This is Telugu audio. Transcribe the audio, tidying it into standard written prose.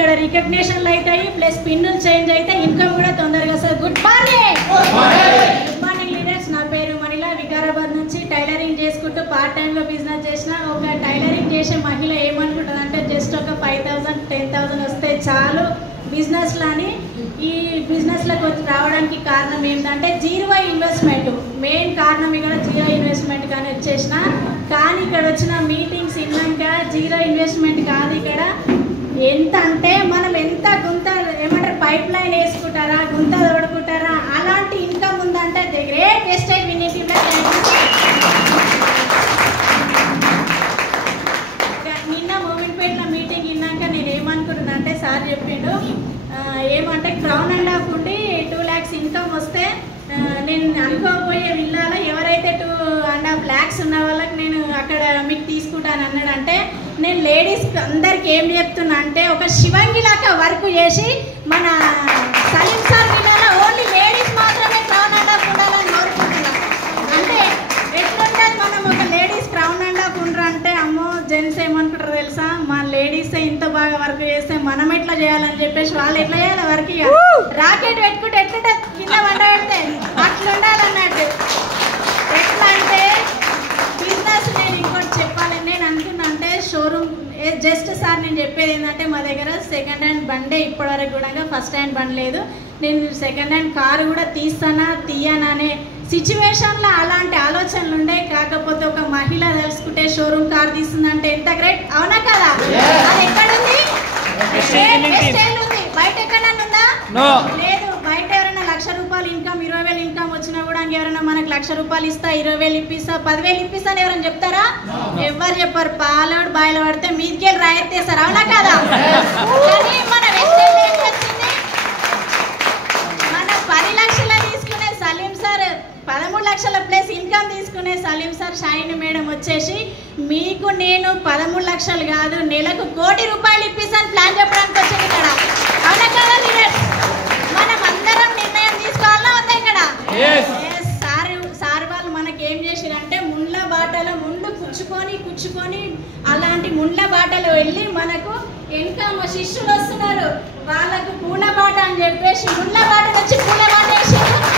ఇక్కడ రికగ్నిషన్లు అవుతాయి, ప్లస్ పిన్నులు చేంజ్ అయితే ఇన్కమ్ కూడా తొందరగా వస్తుంది. Good morning good morning leaders. నా పేరు మణిల, వికారాబాద్ నుంచి టైలరింగ్ చేసుకుంటూ పార్ట్ టైంలో బిజినెస్ చేసిన. ఒక టైలరింగ్ చేసే మహిళ ఏమనుకుంటుంది అంటే జస్ట్ ఒక 5,000 10,000 వస్తే చాలు బిజినెస్లో అని. ఈ బిజినెస్లోకి రావడానికి కారణం ఏంటంటే జీరో ఇన్వెస్ట్మెంట్ మెయిన్ కారణం. ఇక్కడ జీరో ఇన్వెస్ట్మెంట్ కానీ వచ్చేసిన, కానీ ఇక్కడ వచ్చిన మీటింగ్స్ విన్నాక జీరో ఇన్వెస్ట్మెంట్ కాదు. ఇక్కడ ఎంత అంటే మనం ఎంత గుంత ఏమంటారు పైప్ లైన్ వేసుకుంటారా, గుంత తోడుకుంటారా, అలాంటి ఇన్కమ్ ఉందంటే ది గ్రేట్ వెస్టేజ్ వినిటీ. నిన్న మోమిన్పేటలో మీటింగ్ విన్నాక నేను ఏమనుకుంటున్నా అంటే సార్ చెప్పిండు ఏమంటే క్రౌన్ అండ్ హాఫ్ ఉండి 2 lakhs ఇన్కమ్ వస్తే నేను అనుకోబోయే విల్లాలో ఎవరైతే 2.5 lakhs ఉన్న వాళ్ళకి నేను అక్కడ మీకు తీసుకుంటాను అన్నాడు. అంటే నేను లేడీస్ అందరికి ఏం చెప్తున్నా అంటే ఒక శివంగి లాగా వర్క్ చేసి మన సలీం సార్ విల్లాలో ఓన్లీ లేడీస్ మాత్రమే క్రౌన్ అండ్ హాఫ్ ఉండాలని కోరుకుంటున్నాను. అంటే ఎట్లుంటుంది మనం ఒక లేడీస్ క్రౌన్ అండ్ హాఫ్ ఉండరు అంటే అమ్మో జెంట్స్ ఏమనుకుంటారు తెలుసా, మా లేడీస్ ఇంత బాగా వర్క్ చేస్తే మనం ఎట్లా చేయాలని చెప్పేసి వాళ్ళు ఎట్లా చేయాలి వర్క్. రాకెట్ పెట్టుకుంటే ఎట్లుంటే కింద వంట పెడితే అట్లా ఉండాలన్నట్టు. ఎట్లా అంటే బిజినెస్ నేను ఇంకోటి చెప్పాలని నేను అనుకున్నా అంటే షోరూమ్ జస్ట్ సార్ నేను చెప్పేది ఏంటంటే మా దగ్గర సెకండ్ హ్యాండ్ బండే ఇప్పటివరకు కూడా ఫస్ట్ హ్యాండ్ బండి లేదు. నేను సెకండ్ హ్యాండ్ కారు కూడా తీస్తానా తీయనా అనే సిచ్యువేషన్లో అలాంటి ఆలోచనలు ఉండే. కాకపోతే ఒక మహిళ తెలుసుకుంటే షోరూమ్ కార్ తీస్తుందంటే ఎంత గ్రేట్, అవునా కదా? అది ఎక్కడుంది? ఉంది. బయట ఎక్కడన్నా ఉందా? లేదు. బయట ఎవరైనా 1,00,000 రూపాయలు ఇన్కమ్ 20,000 ఇన్కమ్ వచ్చినా కూడా ఎవరైనా మనకు 1,00,000 రూపాయలు ఇస్తా 20,000 ఇప్పిస్తా 10,000 ఇప్పిస్తా అని ఎవరైనా చెప్తారా? ఎవరు చెప్పారు. పాలోడు బాయిలో పడితే మీదికెళ్ళి రాయెత్తేస్తారు, అవునా కదా? కానీ మన వెస్టేజ్ ఏం వచ్చింది, మన 10 లక్షల తీసుకునే సలీం సార్ 13 లక్షల ప్లస్ ఇన్కమ్ తీసుకునే సలీం సార్ షాయిని మేడం వచ్చేసి మీకు నేను 13 లక్షలు కాదు నెలకు 1 కోటి రూపాయలు ఇప్పిస్తాను ప్లాన్ చెప్పడానికి వచ్చింది ఇక్కడ, అవునా కదా లీడర్స్? మనం అందరం నిర్ణయం తీసుకోవాలా వద్దా ఇక్కడ? సార్ వాళ్ళు మనకి ఏం చేసిరంటే ముండ్ల బాటలో ముందు కుచ్చుకొని అలాంటి ముండ్ల బాటలో వెళ్ళి మనకు ఇంకా మా శిష్యులు వస్తున్నారు వాళ్ళకు పూల బాట అని చెప్పేసి ముండ్ల బాట వచ్చి పూల బాట వేసారు.